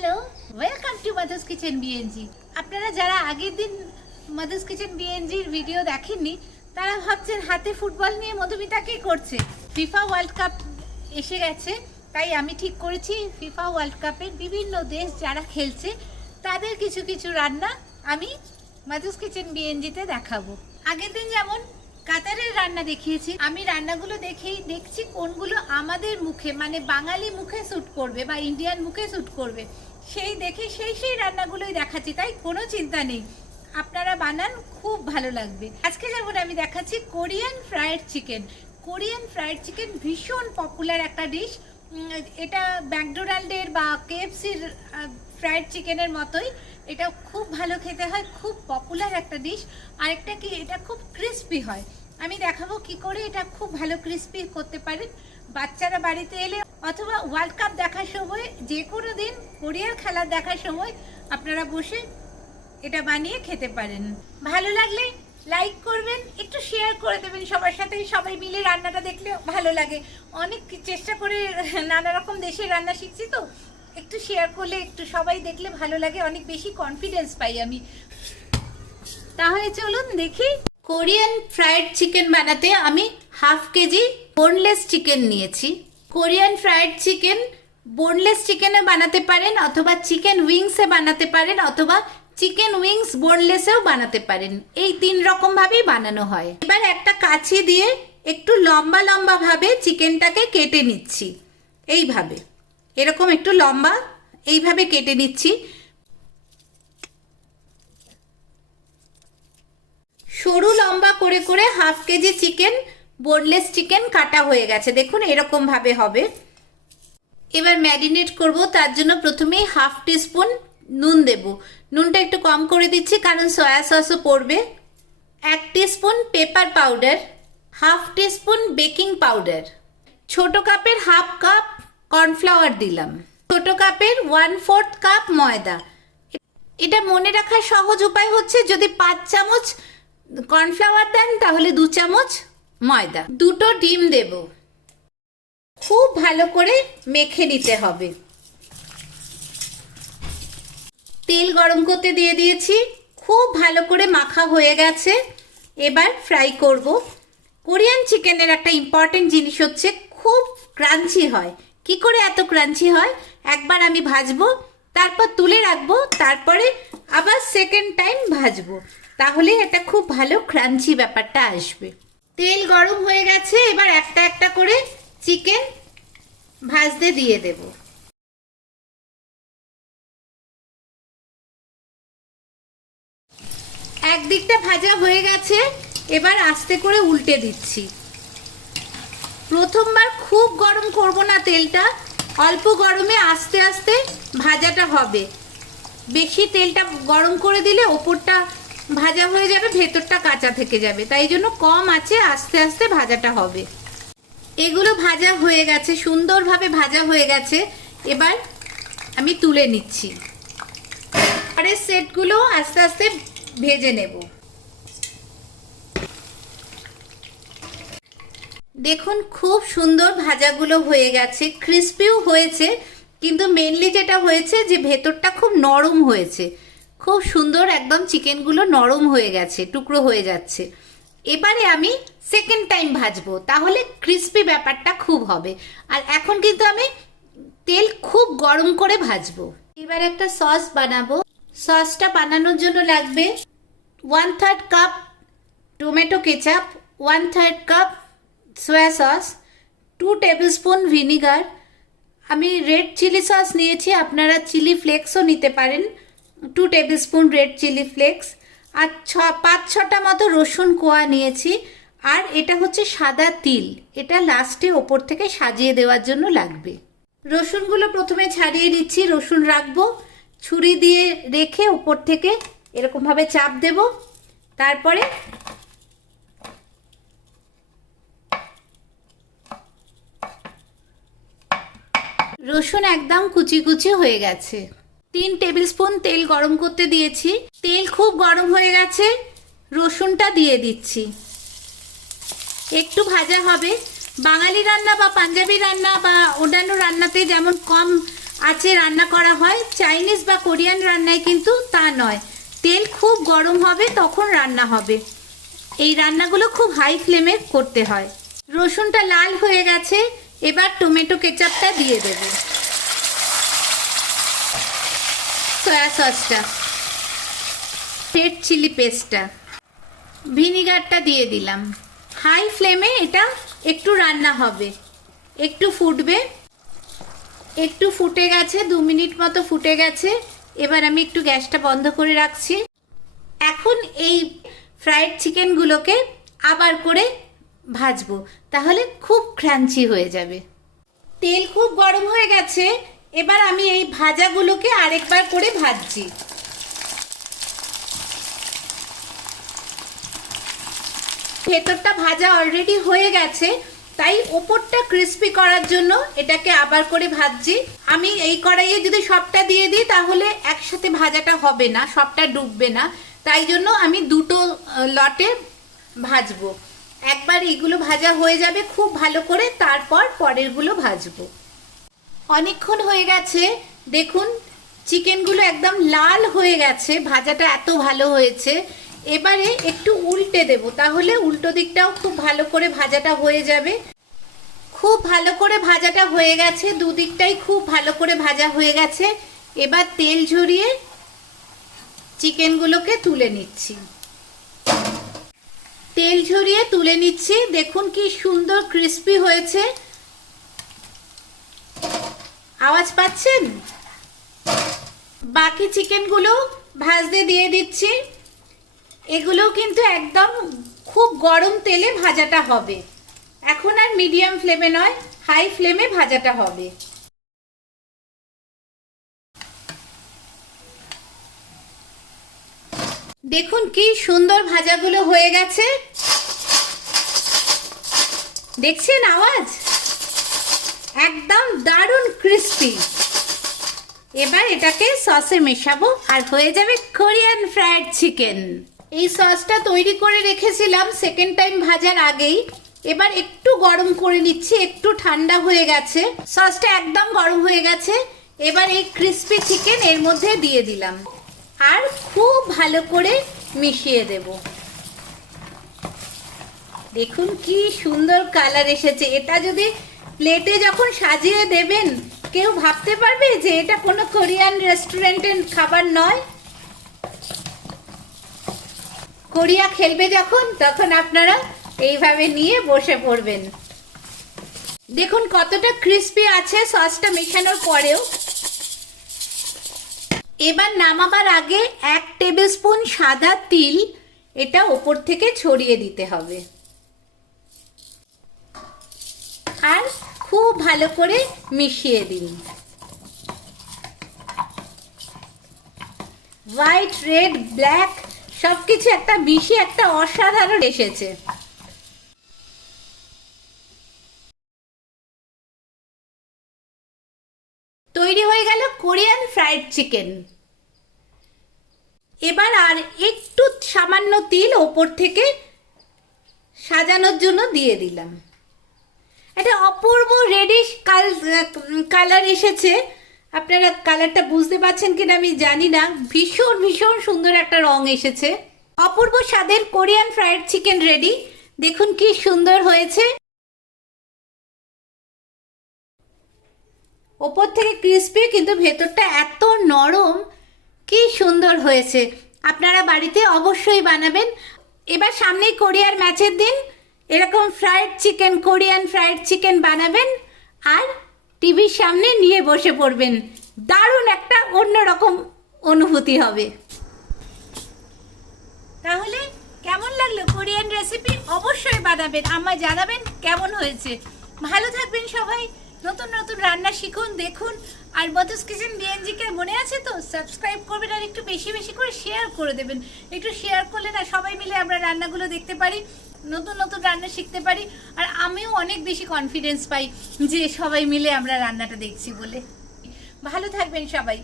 Hello, welcome to mother's kitchen BNG. আপনারা যারা আগের দিন মাদার্স কিচেন বিএনজির ভিডিও দেখেননি তারা ভাবছেন হাতে ফুটবল নিয়ে মধুমিতা কি করছে। ফিফা ওয়ার্ল্ড কাপ এসে গেছে, তাই আমি ঠিক করেছি ফিফা ওয়ার্ল্ড কাপের বিভিন্ন দেশ যারা খেলছে তাদের কিছু কিছু রান্না আমি মাদার্স কিচেন বিএনজিতে দেখাবো। আগের দিন যেমন কাতারের রান্না দেখিয়েছি, আমি রান্নাগুলো দেখছি কোনগুলো আমাদের মুখে মানে বাঙালি মুখে স্যুট করবে বা ইন্ডিয়ান মুখে স্যুট করবে, সেই দেখে সেই রান্নাগুলোই দেখাচ্ছি। তাই কোনো চিন্তা নেই, আপনারা বানান, খুব ভালো লাগবে। আজকে যেমন আমি দেখাচ্ছি Korean fried chicken. Korean fried chicken ভীষণ পপুলার একটা ডিশ। এটা ম্যাকডোনাল্ডের বা কেএফসির ফ্রায়েড চিকেনের মতোই, এটা খুব ভালো খেতে হয়, খুব পপুলার একটা ডিশ। আরেকটা কি, এটা খুব ক্রিস্পি হয়। আমি দেখাবো কি করে এটা খুব ভালো ক্রিস্পি করতে পারেন। বাচ্চারা বাড়িতে এলে অথবা ওয়ার্ল্ড কাপ দেখার সময়, যে কোনো দিন কোরিয়ার খেলা দেখার সময় আপনারা বসে এটা বানিয়ে খেতে পারেন। ভালো লাগলে লাইক করবেন, একটু শেয়ার করে দেবেন সবার সাথে। সবাই মিলে রান্নাটা দেখলে ভালো লাগে। অনেক চেষ্টা করে নানা রকম দেশের রান্না শিখছি, তো একটু শেয়ার করলে, একটু সবাই দেখলে ভালো লাগে, অনেক বেশি কনফিডেন্স পাই আমি। তাহলে চলুন দেখি। কোরিয়ান ফ্রাইড চিকেন বানাতে আমি হাফ কেজি বোনলেস চিকেন নিয়েছি। কোরিয়ান ফ্রাইড চিকেন বোনলেস চিকেনে বানাতে পারেন, অথবা চিকেন উইংসে বানাতে পারেন, অথবা চিকেন উইংস বোনলেসেও বানাতে পারেন। এই 3 রকম ভাবেই বানানো হয়। এবার একটা কাঁচি দিয়ে একটু লম্বা লম্বা ভাবে চিকেনটাকে কেটে নিচ্ছি। এইভাবে, এরকম একটু লম্বা এইভাবে কেটে নিচ্ছি। সরু লম্বা করে করে half KG chicken, boneless chicken কাটা হয়ে গেছে। দেখুন এরকম ভাবে হবে। এবার ম্যারিনেট করব, তার জন্য প্রথমেই হাফ টিস্পুন নুন দেব। নুনটা একটু কম করে দিচ্ছি কারণ সয়া সসও পড়বে। 1 teaspoon paper powder, half teaspoon baking powder, ছোট কাপের হাফ কাপ কর্নফ্লাওয়ার দিলাম, ছোট কাপের 1/4 কাপ ময়দা। এটা মনে রাখার সহজ উপায় হচ্ছে, যদি 5 চামচ কর্নফ্লাওয়ার দেন তাহলে 2 চামচ ময়দা। 2টো ডিম দেব। খুব ভালো করে মেখে নিতে হবে। তেল গরম করতে দিয়ে দিয়েছি, খুব ভালো করে মাখা হয়ে গেছে। এবার ফ্রাই করব। কোরিয়ান চিকেনের একটা ইম্পর্টেন্ট জিনিস হচ্ছে খুব ক্রাঞ্চি হয়। কি করে এত ক্রাঞ্চি হয়? একবার আমি ভাজবো, তারপর তুলে রাখবো, তারপরে আবার সেকেন্ড টাইম ভাজবো, তাহলে এটা খুব ভালো ক্রাঞ্চি ব্যাপারটা আসবে। তেল গরম হয়ে গেছে, এবার একটা একটা করে চিকেন ভাজতে দিয়ে দেব। একদিকটা ভাজা হয়ে গেছে, এবার আস্তে করে উল্টে দিচ্ছি। প্রথমবার খুব গরম করব না তেলটা, অল্প গরমে আস্তে আস্তে ভাজাটা হবে। বেশি তেলটা গরম করে দিলে ওপরটা ভাজা হয়ে যাবে, ভেতরটা কাঁচা থেকে যাবে। তাই জন্য কম আঁচে আস্তে আস্তে ভাজাটা হবে। এগুলো ভাজা হয়ে গেছে, সুন্দরভাবে ভাজা হয়ে গেছে। এবার আমি তুলে নিচ্ছি। পরের সেটগুলো আস্তে আস্তে ভেজে নেব। দেখুন খুব সুন্দর ভাজাগুলো হয়ে গেছে, ক্রিস্পিও হয়েছে, কিন্তু মেনলি যেটা হয়েছে যে ভেতরটা খুব নরম হয়েছে। খুব সুন্দর একদম চিকেনগুলো নরম হয়ে গেছে, টুকরো হয়ে যাচ্ছে। এবারে আমি সেকেন্ড টাইম ভাজবো, তাহলে ক্রিস্পি ব্যাপারটা খুব হবে। আর এখন কিন্তু আমি তেল খুব গরম করে ভাজবো। এবার একটা সস বানাবো। সসটা বানানোর জন্য লাগবে 1/3 cup tomato ketchup, 1/3 cup soya sauce, 2 tablespoon vinegar. আমি রেড চিলি সস নিয়েছি, আপনারা চিলি ফ্লেক্সও নিতে পারেন। 2 tablespoon red chilli flakes, আর 5-6টা মতো রসুন কোয়া নিয়েছি। আর এটা হচ্ছে সাদা তিল, এটা লাস্টে ওপর থেকে সাজিয়ে দেওয়ার জন্য লাগবে। রসুনগুলো প্রথমে ছাড়িয়ে নিচ্ছি। রসুন রাখবো, ছুরি দিয়ে রেখে উপর থেকে এরকমভাবে চাপ দেব। তারপরে রসুন একদম কুচি কুচি হয়ে গেছে। 3 টেবিল স্পুন তেল গরম করতে দিয়েছি। তেল খুব গরম হয়ে গেছে, রসুনটা দিয়ে দিচ্ছি। একটু ভাজা হবে। বাঙালি রান্না বা পাঞ্জাবি রান্না বা অন্যান্য রান্নাতে যেমন কম আঁচে রান্না করা হয়। চাইনিজ বা কোরিয়ান রান্নায় কিন্তু তা নয়, তেল খুব গরম হবে তখন রান্না হবে। এই রান্নাগুলো খুব হাই ফ্লেমে করতে হয়। রসুনটা লাল হয়ে গেছে, এবার টমেটো কেচাপটা দিয়ে দেব, সয়া সসটা, রেড চিলি পেস্টটা, ভিনিগারটা দিয়ে দিলাম। হাই ফ্লেমে এটা একটু রান্না হবে, একটু ফুটবে। একটু ফুটে গেছে, 2 মিনিট মতো ফুটে গেছে। এবার আমি একটু গ্যাসটা বন্ধ করে রাখছি। এখন এই ফ্রাইড চিকেনগুলোকে আবার করে ভাজবো, তাহলে খুব ক্রাঞ্চি হয়ে যাবে। তেল খুব গরম হয়ে গেছে, এবার আমি এই ভাজাগুলোকে আরেকবার করে ভাজছি। ভেতরটা ভাজা অলরেডি হয়ে গেছে, তাই ওপরটা ক্রিস্পি করার জন্য এটাকে আবার করে ভাজছি। আমি এই কড়াইয়ে যদি সবটা দিয়ে দিই তাহলে একসাথে ভাজাটা হবে না, সবটা ডুববে না, তাই জন্য আমি দুটো লটে ভাজবো। একবার এইগুলো ভাজা হয়ে যাবে খুব ভালো করে, তারপর পরেরগুলো ভাজবো। অনেকক্ষণ হয়ে গেছে, দেখুন চিকেনগুলো একদম লাল হয়ে গেছে, ভাজাটা এত ভালো হয়েছে। এবারে একটু উল্টে দেব, তাহলে উল্টো দিকটাও খুব ভালো করে ভাজাটা হয়ে যাবে। খুব ভালো করে ভাজাটা হয়ে গেছে, দুদিকটাই খুব ভালো করে ভাজা হয়ে গেছে। এবার তেল ঝরিয়ে চিকেনগুলোকে তুলে নিচ্ছি। তেল ঝরিয়ে তুলে নিচ্ছি, দেখুন কি সুন্দর ক্রিস্পি হয়েছে। আওয়াজ পাচ্ছেন? বাকি চিকেনগুলো ভাজতে দিয়ে দিচ্ছি। এগুলো কিন্তু একদম খুব গরম তেলে ভাজাটা হবে, এখন আর মিডিয়াম ফ্লেমে নয়, হাই ফ্লেমে ভাজাটা হবে। দেখুন কি সুন্দর ভাজাগুলো হয়ে গেছে, দেখছেন আওয়াজ? একদম দারুণ ক্রিস্পি। এবার এটাকে সসে মেশাবো আর হয়ে যাবে কোরিয়ান ফ্রাইড চিকেন। এই সসটা তৈরি করে রেখেছিলাম সেকেন্ড টাইম ভাজার আগেই, এবার একটু গরম করে নিচ্ছি, একটু ঠান্ডা হয়ে গেছে। সসটা একদম গরম হয়ে গেছে, এবার এই ক্রিস্পি চিকেন এর মধ্যে দিয়ে দিলাম আর খুব ভালো করে মিশিয়ে দেব। দেখুন কি সুন্দর কালার এসেছে। এটা যদি প্লেটে যখন সাজিয়ে দেবেন, কেউ ভাবতে পারবে যে এটা কোনো কোরিয়ান রেস্টুরেন্টের খাবার নয়। কোরিয়া খেলবে যখন, তখন আপনারা এইভাবে নিয়ে বসে পড়বেন। দেখুন কতটা ক্রিস্পি আছে সসটা মেশানোর পরেও। এবার নামাবার আগে 1 টেবিল স্পুন সাদা তিল এটা ওপর থেকে ছড়িয়ে দিতে হবে আর খুব ভালো করে মিশিয়ে দিন। হোয়াইট, রেড, ব্ল্যাক সবকিছু একটা মিশিয়ে একটা অসাধারণ এসেছে। তৈরি হয়ে গেল কোরিয়ান ফ্রাইড চিকেন। এবার আর একটু সামান্য তিল ওপর থেকে সাজানোর জন্য দিয়ে দিলাম। এটা অপূর্ব রেডিশ কালার এসেছে। আপনারা কালারটা বুঝতে পারছেন কিনা আমি জানি না, ভীষণ ভীষণ সুন্দর একটা রং এসেছে। অপূর্ব স্বাদের কোরিয়ান ফ্রাইড চিকেন রেডি। দেখুন কি সুন্দর হয়েছে, ওপর থেকে ক্রিস্পি কিন্তু ভেতরটা এত নরম, কি সুন্দর হয়েছে। আপনারা বাড়িতে অবশ্যই বানাবেন। এবার সামনেই কোরিয়ার ম্যাচের দিন, এরকম fried chicken, Korean fried chicken বানাবেন আর টিভির সামনে নিয়ে বসে পড়বেন। দারুণ একটা অন্যরকম অনুভূতি হবে। তাহলে কেমন লাগলো কোরিয়ান রেসিপি? অবশ্যই বানাবেন, আমায় জানাবেন কেমন হয়েছে। ভালো থাকবেন সবাই, নতুন নতুন রান্না শিখুন, দেখুন। আর মধুস কিচেন বিএনজিকে মনে আছে তো, সাবস্ক্রাইব করবেন আর একটু বেশি বেশি করে শেয়ার করে দেবেন। একটু শেয়ার করলে না সবাই মিলে আমরা রান্নাগুলো দেখতে পারি, নতুন নতুন রান্না শিখতে পারি, আর আমিও অনেক বেশি কনফিডেন্স পাই যে সবাই মিলে আমরা রান্নাটা দেখছি বলে। ভালো থাকবেন সবাই।